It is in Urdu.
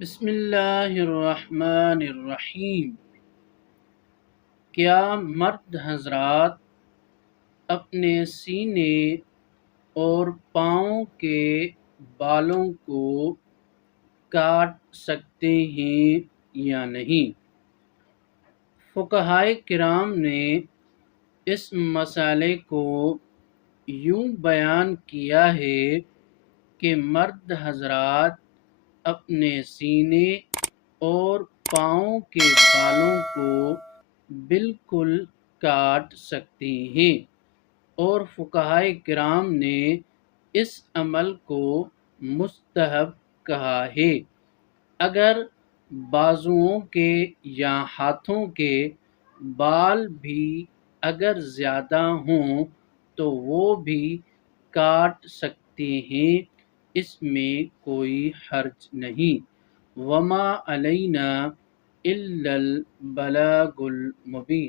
بسم اللہ الرحمن الرحیم۔ کیا مرد حضرات اپنے سینے اور پاؤں کے بالوں کو کاٹ سکتے ہیں یا نہیں؟ فقہائے کرام نے اس مسئلے کو یوں بیان کیا ہے کہ مرد حضرات اپنے سینے اور پاؤں کے بالوں کو بالکل کاٹ سکتے ہیں، اور فقہائے کرام نے اس عمل کو مستحب کہا ہے۔ اگر بازوؤں کے یا ہاتھوں کے بال بھی اگر زیادہ ہوں تو وہ بھی کاٹ سکتے ہیں، اس میں کوئی حرج نہیں۔ وما علینا الا البلاغ المبین۔